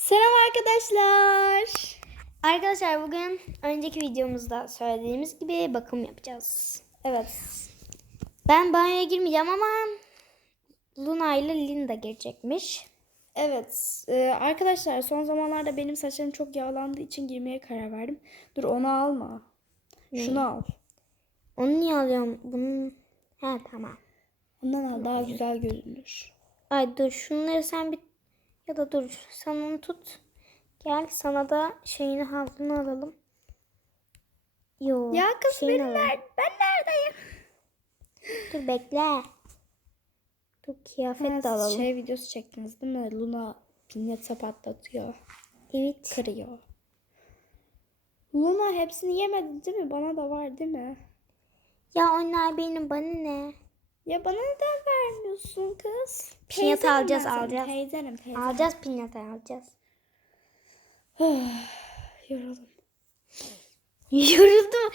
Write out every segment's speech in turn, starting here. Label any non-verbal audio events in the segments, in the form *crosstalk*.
Selam arkadaşlar. Arkadaşlar bugün önceki videomuzda söylediğimiz gibi bakım yapacağız. Evet. Ben banyoya girmeyeceğim ama Luna ile Linda girecekmiş. Evet. Ee, arkadaşlar son zamanlarda benim saçlarım çok yağlandığı için girmeye karar verdim. Dur onu alma. Şunu al. Onu niye alıyorum? Bunun... Ha tamam. Ondan al daha güzel görünür. Ay dur şunları sen bir... Ya da dur sen onu tut. Gel sana da şeyini havlunu alalım. Yo. Ya kız benim nerede? Ben neredeyim? Dur bekle. Dur kıyafet de Ha, alalım. Şey videosu çektiniz değil mi? Luna pinyata patlatıyor. Evet. Kırıyor. Luna hepsini yemedi değil mi? Bana da var değil mi? Ya onlar benim bana ne? Ya bana neden vermiyorsun kız? Pinyata Teyzenim alacağız, ben senin, alacağız. Teyzenim teyzenim. Alacağız pinyata alacağız. *sighs* Yoruldum. *sighs* Yoruldum.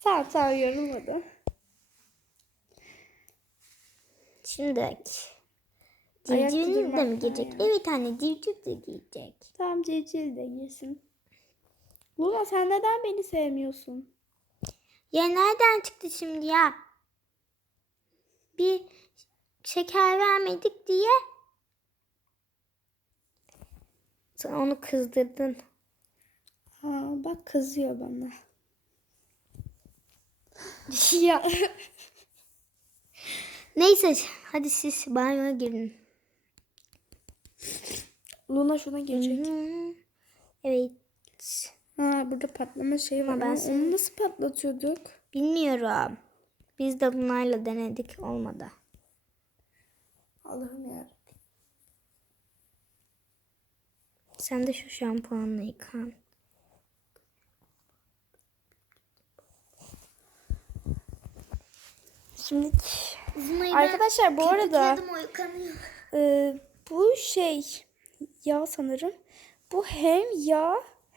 Tamam tamam yorulmadım. Şimdi Ayakta civciviniz de mi giyecek? var Evet anne civciv de giyecek. Tamam Cecil de girsin. Luna sen neden beni sevmiyorsun? Ya nereden çıktı şimdi ya? Bir şeker vermedik diye sen onu kızdırdın. Aa, bak kızıyor bana. *laughs* ya. Neyse hadi siz banyoya girin. Luna şuna girecek. Evet. Ha burada patlama şeyi var. Ben Onu nasıl patlatıyorduk? Bilmiyorum. Biz de bunlarla denedik olmadı. Allah'ım ya. Sen de şu şampuanla yıkan. Şimdi arkadaşlar bu arada e, bu şey yağ sanırım. Bu hem yağ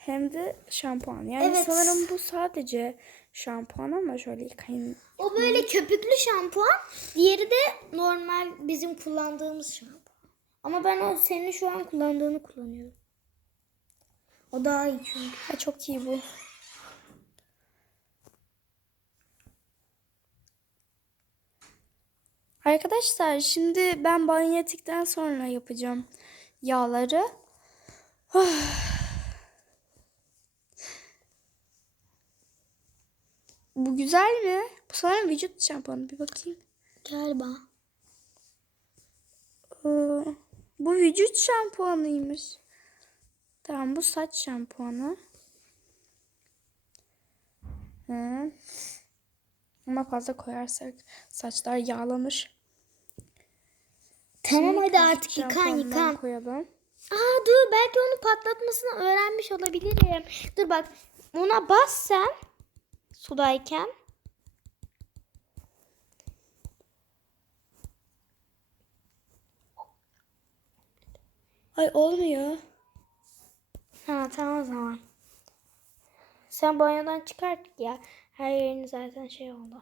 hem de şampuan. Yani Evet. sanırım bu sadece şampuan ama şöyle yıkayın. O böyle köpüklü şampuan. Diğeri de normal bizim kullandığımız şampuan. Ama ben o senin şu an kullandığını kullanıyorum. O daha iyi çünkü. Ha, çok iyi bu. Arkadaşlar şimdi ben banyo ettikten sonra yapacağım yağları. *sighs* Bu güzel mi? Bu sanırım vücut şampuanı. Bir bakayım. Galiba. Ee, bu vücut şampuanıymış. Tamam bu saç şampuanı. Hı. Ama fazla koyarsak saçlar yağlanır. Tamam Şimdi hadi artık yıkan yıkan. koyalım. Aa dur belki onu patlatmasını öğrenmiş olabilirim. Dur bak ona bas sen sudayken. Ay olmuyor. Ha tamam o zaman. Sen banyodan çıkart ya. Her yerini zaten şey oldu.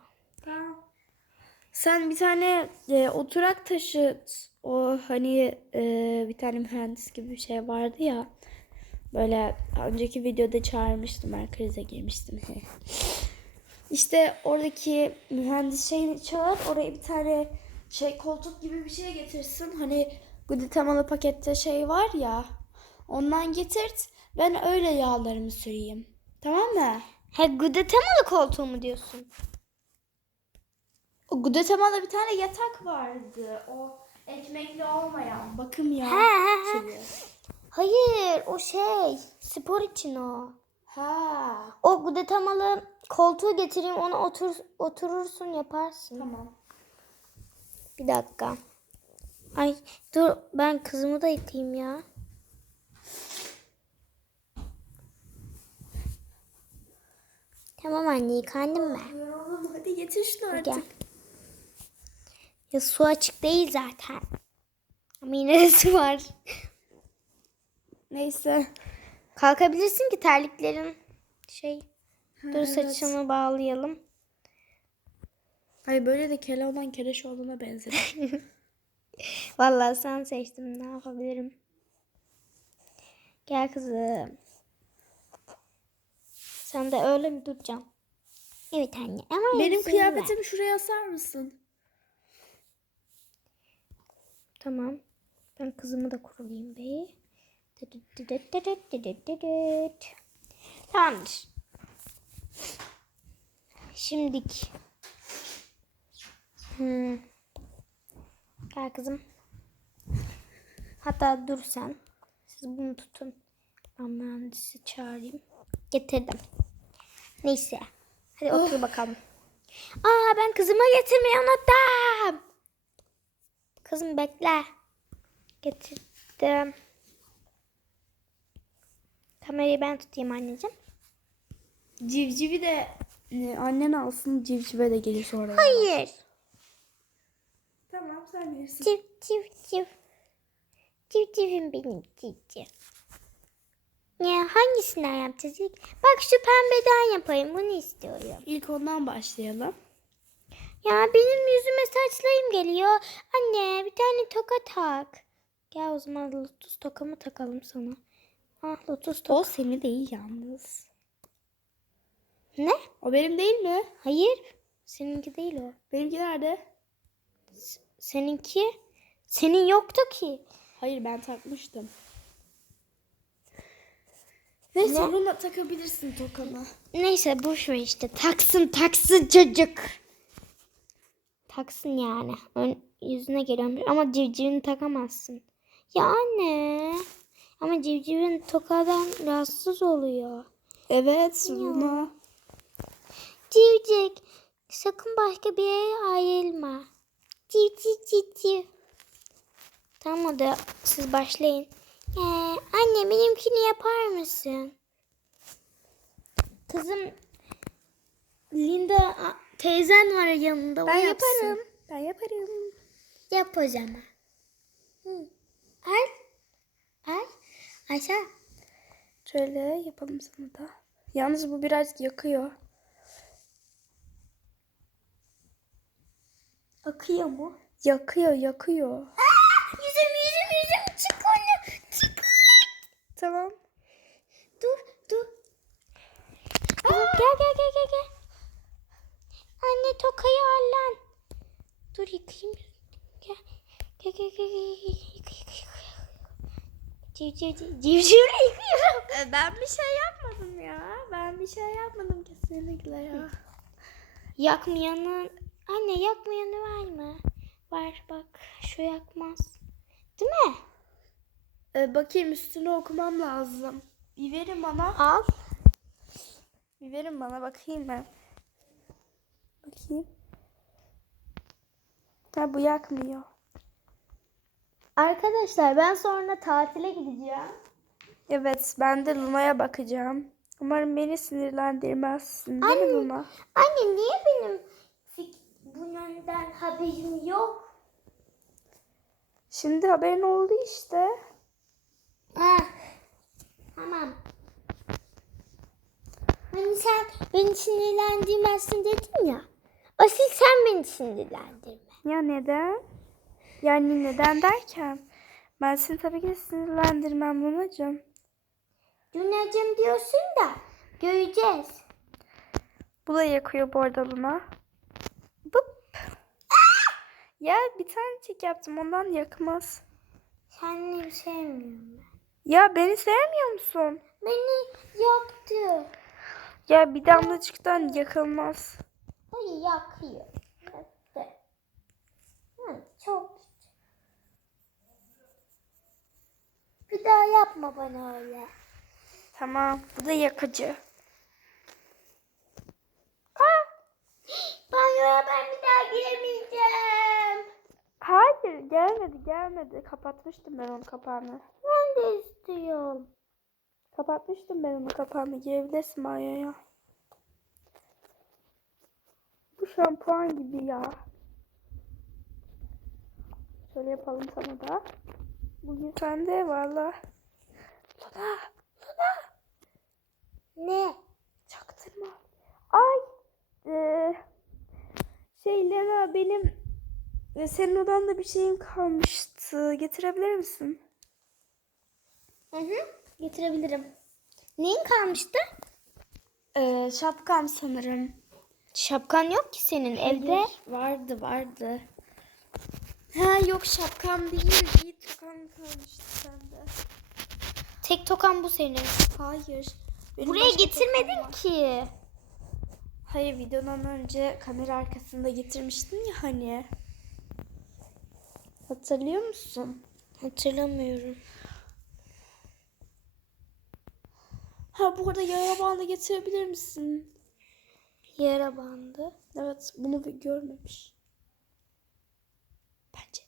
Sen bir tane e, oturak taşı o hani e, bir tane mühendis gibi bir şey vardı ya. Böyle önceki videoda çağırmıştım ben krize girmiştim. *laughs* işte oradaki mühendis şeyini çağır oraya bir tane şey koltuk gibi bir şey getirsin. Hani glutamalı pakette şey var ya ondan getirt ben öyle yağlarımı süreyim. Tamam mı? He gudetemalı koltuğu mu diyorsun? O Gudetama'da bir tane yatak vardı. O ekmekli olmayan bakım ya. Hayır o şey spor için o. Ha. O gudetamalı koltuğu getireyim ona otur oturursun yaparsın. Tamam. Bir dakika. Ay dur ben kızımı da yıkayayım ya. Tamam anne yıkandım ben. Yoruldum. Hadi getir şunu artık. Gel. Ya su açık değil zaten. Ama yine de su var. Neyse. Kalkabilirsin ki terliklerin şey. Dur evet. saçını bağlayalım. Ay böyle de Keloğlan Kereşoğlu'na benzedim. *laughs* Vallahi sen seçtim. Ne yapabilirim? Gel kızım. Sen de öyle mi duracaksın? Evet anne. Ama Benim elbiseni ver. kıyafetimi şuraya asar mısın? Tamam. Ben kızımı da kurulayım be. Tamamdır. Şimdik. Hmm. Gel kızım. Hatta dur sen. Siz bunu tutun. Ben mühendisi çağırayım. Getirdim. Neyse. Hadi otur bakalım. Aa ben kızımı getirmeyi unuttum. Kızım bekle. Getirdim. Kamerayı ben tutayım anneciğim. Civcivi de e, annen alsın civcive de gelir sonra. Hayır. Tamam sen bilirsin. Civ civ civ. Civcivim benim civciv. Ya hangisinden yapacağız ilk? Bak şu pembeden yapayım. Bunu istiyorum. İlk ondan başlayalım. Ya benim yüzüme saçlarım geliyor. Anne bir tane toka tak. Gel o zaman lotus tokamı takalım sana. Ah lotus toka. O seni değil yalnız. Ne? O benim değil mi? Hayır. Seninki değil o. Benimki nerede? Seninki? Senin yoktu ki. Hayır ben takmıştım. Neyse Ne? Luna takabilirsin tokanı. Neyse boş ver işte. Taksın taksın çocuk. Taksın yani. Ön, yüzüne geliyorum. Ama civcivini takamazsın. Ya anne. Ama civcivin tokadan rahatsız oluyor. Evet Luna. Civcik. Sakın başka bir yere ayrılma. Civ civ civ civ. Tamam o da siz başlayın. Ee, anne benimkini yapar mısın? Kızım Linda teyzen var yanında. o Ben yapsın. yaparım. Ben yaparım. Yap o zaman. Hı. Al. Al. Aşağı. Şöyle yapalım sana da. Yalnız bu biraz yakıyor. Akıyor mu? Yakıyor, yakıyor. Yüzüm yüzüm yüzüm çık anne. Çık. Tamam. Dur dur. Aa, gel gel gel gel gel. Anne tokayı al lan. Dur yıkayayım. Gel. Gel gel gel gel. Yıka, yıka, yıka. Civ civ civ. Civcivle yıkıyorum. E, Ben bir şey yapmadım ya. Ben bir şey yapmadım kesinlikle ya. Yakmayanı. Anne yakmayanı var mı? Var bak. Şu yakmaz. Değil mi? E, bakayım üstünü okumam lazım. Bir verin bana. Al. Bir verin bana bakayım ben. Bakayım. Ha bu yakmıyor. Arkadaşlar ben sonra tatile gideceğim. Evet ben de Luna'ya bakacağım. Umarım beni sinirlendirmezsin değil mi Anne. Luna? Anne niye benim bundan haberim yok? Şimdi haberin oldu işte. Ha. Tamam. Hani sen beni sinirlendirmezsin dedin ya. Asıl sen beni sinirlendirme. Ya neden? Yani neden derken? Ben seni tabii ki sinirlendirmem Luna'cığım. Lunacığım diyorsun da göreceğiz. Bu da yakıyor bu arada Luna. Bıp. Ya bir tane çek yaptım ondan yakmaz. Seni sevmiyorum ben. Ya beni sevmiyor musun? Beni yaktı. Ya bir damlacıktan yakılmaz. Hayır yakıyor. Yaktı. Hı, çok Bir daha yapma bana öyle. Tamam bu da yakıcı. Banyoya ben bir daha giremeyeceğim. Hayır gelmedi gelmedi. Kapatmıştım ben onun kapağını. Ben de istiyorum. Kapatmıştım ben onun kapağını. Girebilirsin banyoya. Bu şampuan gibi ya. Şöyle yapalım sana da. Bugün sende valla. Luna. Luna. Ne? Çaktırma. Ay. Ee, şey Lena benim e, senin odanda bir şeyim kalmıştı. Getirebilir misin? Hı hı. Getirebilirim. Neyin kalmıştı? Ee, şapkam sanırım. Şapkan yok ki senin evde. Vardı vardı. Ha yok şapkam değil. Bir tokam kalmıştı sende. Tek tokan bu senin. Hayır. Benim Buraya başka getirmedin var. ki. Hayır videodan önce kamera arkasında getirmiştin ya hani. Hatırlıyor musun? Hatırlamıyorum. Ha bu arada yara bandı getirebilir misin? Yara bandı. Evet bunu bir görmemiş. Bence.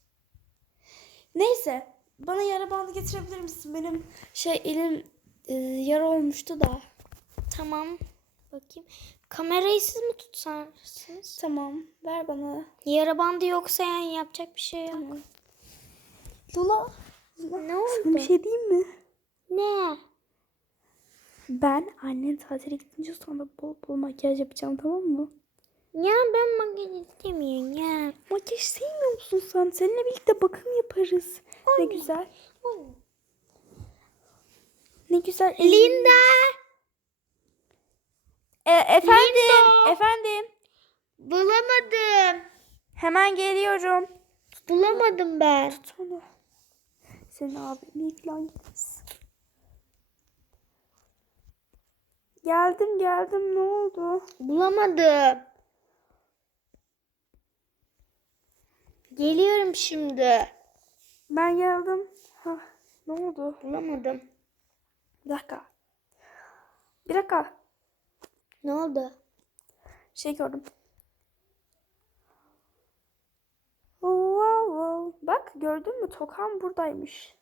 Neyse bana yara bandı getirebilir misin? Benim şey elim e, yara olmuştu da. Tamam. Bakayım. Kamerayı siz mi tutsarsınız? Tamam ver bana. Yara bandı yoksa yani yapacak bir şey yok. Tamam. Lula. Ne oldu? Sana bir şey diyeyim mi? Ne? Ben annen tatile gidince sonra bol bol makyaj yapacağım tamam mı? Ya ben makyaj istemiyorum ya. Makyaj sevmiyor musun sen? Seninle birlikte bakım yaparız. Ne güzel. Ne güzel. Linda. E, efendim. Linda. Efendim. Bulamadım. Hemen geliyorum. Bulamadım ben. Sonra. Senin abin falan gitmesin. Geldim geldim ne oldu? Bulamadım. Geliyorum şimdi. Ben geldim. Hah, ne oldu? Bulamadım. Bir dakika. Bir dakika. Ne oldu? Şey gördüm. Wow, wow. Bak gördün mü tokam buradaymış.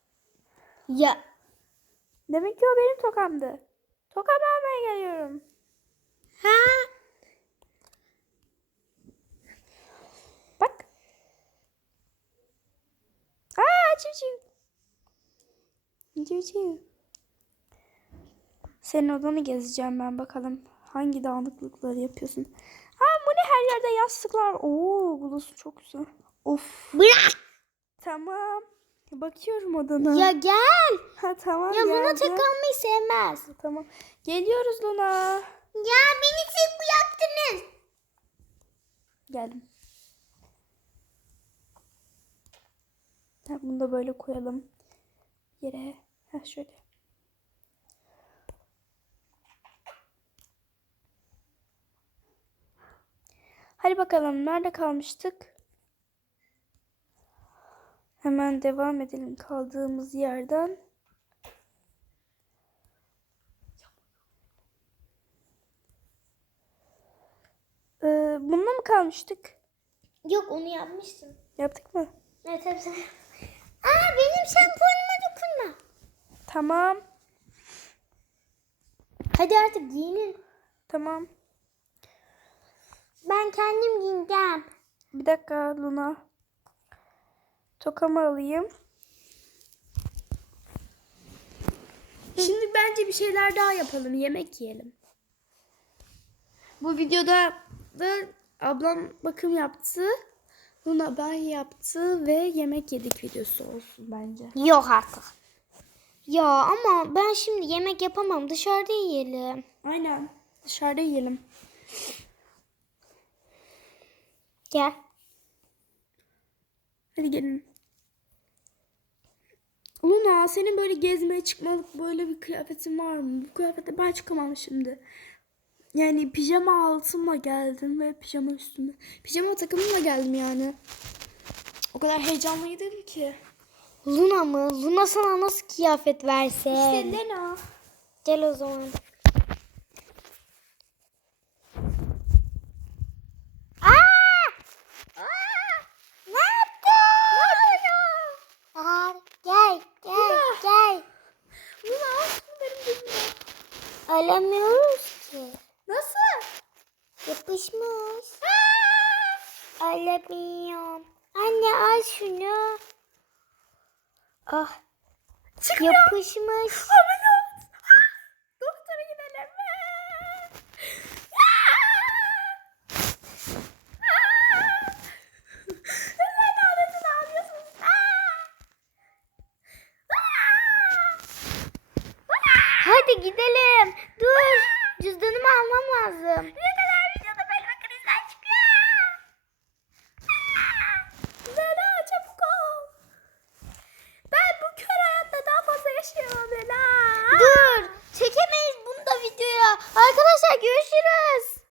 Ya Demek ki o benim tokamdı. Tokamı almaya geliyorum. ha Bak. Çiv çiv. Senin odanı gezeceğim ben bakalım. Hangi dağınıklıkları yapıyorsun? Aa bu ne her yerde yastıklar. Oo burası çok güzel. Of bırak. tamam. Bakıyorum odana. Ya gel. ha tamam Ya Luna geldim. tek kalmayı sevmez. Tamam. Geliyoruz Luna. Ya beni tek bıraktınız. Geldim. Ha, bunu da böyle koyalım. Yere. Ha şöyle. Hadi bakalım nerede kalmıştık? Hemen devam edelim kaldığımız yerden. Ee, bununla mı kalmıştık? Yok onu yapmıştım. Yaptık mı? Evet hepsini. Aa benim şampuanıma dokunma. Tamam. Hadi artık giyinin. Tamam. Ben kendim giyineceğim. Bir dakika Luna. Tokamı alayım. Şimdi bence bir şeyler daha yapalım. Yemek yiyelim. Bu videoda da ablam bakım yaptı. Luna ben yaptı ve yemek yedik videosu olsun bence. Yok artık. Ya ama ben şimdi yemek yapamam. Dışarıda yiyelim. Aynen. Dışarıda yiyelim. Gel. Hadi gelin. Luna senin böyle gezmeye çıkmalık böyle bir kıyafetin var mı? Bu kıyafette ben çıkamam şimdi. Yani pijama altımla geldim ve pijama üstümle. Pijama takımımla geldim yani. O kadar heyecanlıydım ki. Luna mı? Luna sana nasıl kıyafet verse? İşte Lena. Gel o zaman. Aa! göremiyorum. Anne al şunu. Ah. Çıkıyor. Yapışmış. Ameliyat. Doktora gidelim. Hadi gidelim. Dur. Cüzdanımı almam lazım.